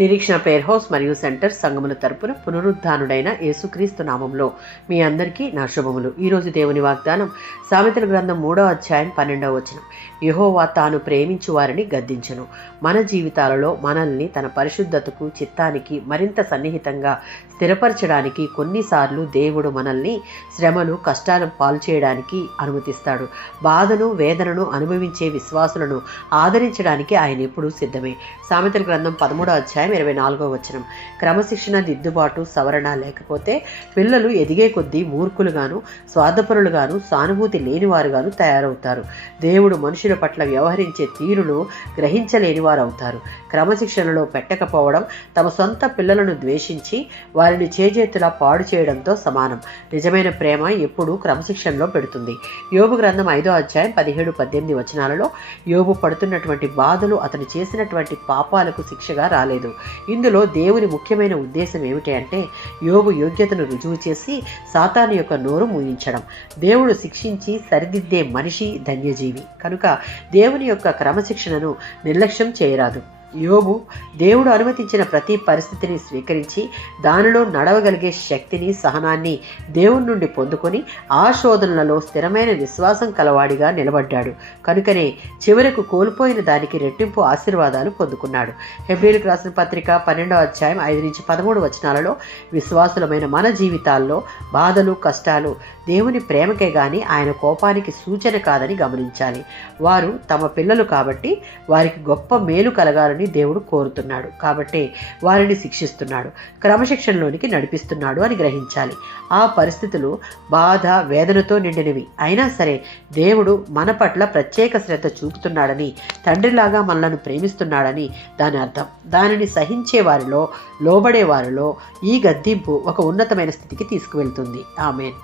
నిరీక్షణ prayer house మరియు centre సంఘముల తరపున పునరుద్ధానుడైన యేసుక్రీస్తు నామంలో మీ అందరికీ నా శుభములు. ఈరోజు దేవుని వాగ్దానం సామెతల గ్రంథం 3వ అధ్యాయం 12వ వచనం. యెహోవా తాను ప్రేమించు వారిని గద్దించును. మన జీవితాలలో మనల్ని తన పరిశుద్ధతకు చిత్తానికి మరింత సన్నిహితంగా స్థిరపరచడానికి కొన్నిసార్లు దేవుడు మనల్ని శ్రమలు కష్టాలను పాలు చేయడానికి అనుమతిస్తాడు. బాధను వేదనను అనుభవించే విశ్వాసులను ఆదరించడానికి ఆయన ఎప్పుడూ సిద్ధమే. సామెతల గ్రంథం 13వ అధ్యాయం 24వ వచనం. క్రమశిక్షణ, దిద్దుబాటు, సవరణ లేకపోతే పిల్లలు ఎదిగే కొద్దీ మూర్ఖులుగాను, స్వార్థపరులుగాను, సానుభూతి లేనివారుగాను తయారవుతారు. దేవుడు మనుషుల పట్ల వ్యవహరించే తీరును గ్రహించలేని వారు అవుతారు. క్రమశిక్షణలో పెట్టకపోవడం తమ సొంత పిల్లలను ద్వేషించి వారిని చేజేతులా పాడు చేయడంతో సమానం. నిజమైన ప్రేమ ఎప్పుడూ క్రమశిక్షణలో పెడుతుంది. యోబు గ్రంథం 5వ అధ్యాయం 17-18 వచనాలలో యోబు పడుతున్నటువంటి బాధలు అతను చేసినటువంటి పాపాలకు శిక్షగా రాలేదు. ఇందులో దేవుని ముఖ్యమైన ఉద్దేశం ఏమిటి అంటే యోబు యోగ్యతను రుజువు చేసి సాతాను యొక్క నోరు మూయించడం. దేవుడు శిక్షించి సరిదిద్దే మనిషి ధన్యజీవి. కనుక దేవుని యొక్క క్రమశిక్షణను నిర్లక్ష్యం చేయరాదు. యోబు దేవుడు అనుమతించిన ప్రతి పరిస్థితిని స్వీకరించి దానిలో నడవగలిగే శక్తిని, సహనాన్ని దేవుని నుండి పొందుకొని ఆ శోధనలలో స్థిరమైన విశ్వాసం కలవాడిగా నిలబడ్డాడు. కనుకనే చివరకు కోల్పోయిన దానికి రెట్టింపు ఆశీర్వాదాలు పొందుకున్నాడు. హెబ్రీయులకు రాసిన పత్రిక 12వ అధ్యాయం 5-13 వచనాలలో విశ్వాసులమైన మన జీవితాల్లో బాధలు, కష్టాలు దేవుని ప్రేమకే గాని ఆయన కోపానికి సూచన కాదని గమనించాలి. వారు తమ పిల్లలు కాబట్టి వారికి గొప్ప మేలు కలగాలని దేవుడు కోరుతున్నాడు. కాబట్టి వారిని శిక్షిస్తున్నాడు, క్రమశిక్షణలోనికి నడిపిస్తున్నాడు అని గ్రహించాలి. ఆ పరిస్థితులు బాధ, వేదనతో నిండినవి అయినా సరే దేవుడు మన పట్ల ప్రత్యేక శ్రద్ధ చూపుతున్నాడని, తండ్రిలాగా మనలను ప్రేమిస్తున్నాడని దాని అర్థం. దానిని సహించే వారిలో, లోబడే వారిలో ఈ గద్దింపు ఒక ఉన్నతమైన స్థితికి తీసుకువెళ్తుంది. ఆమేన్.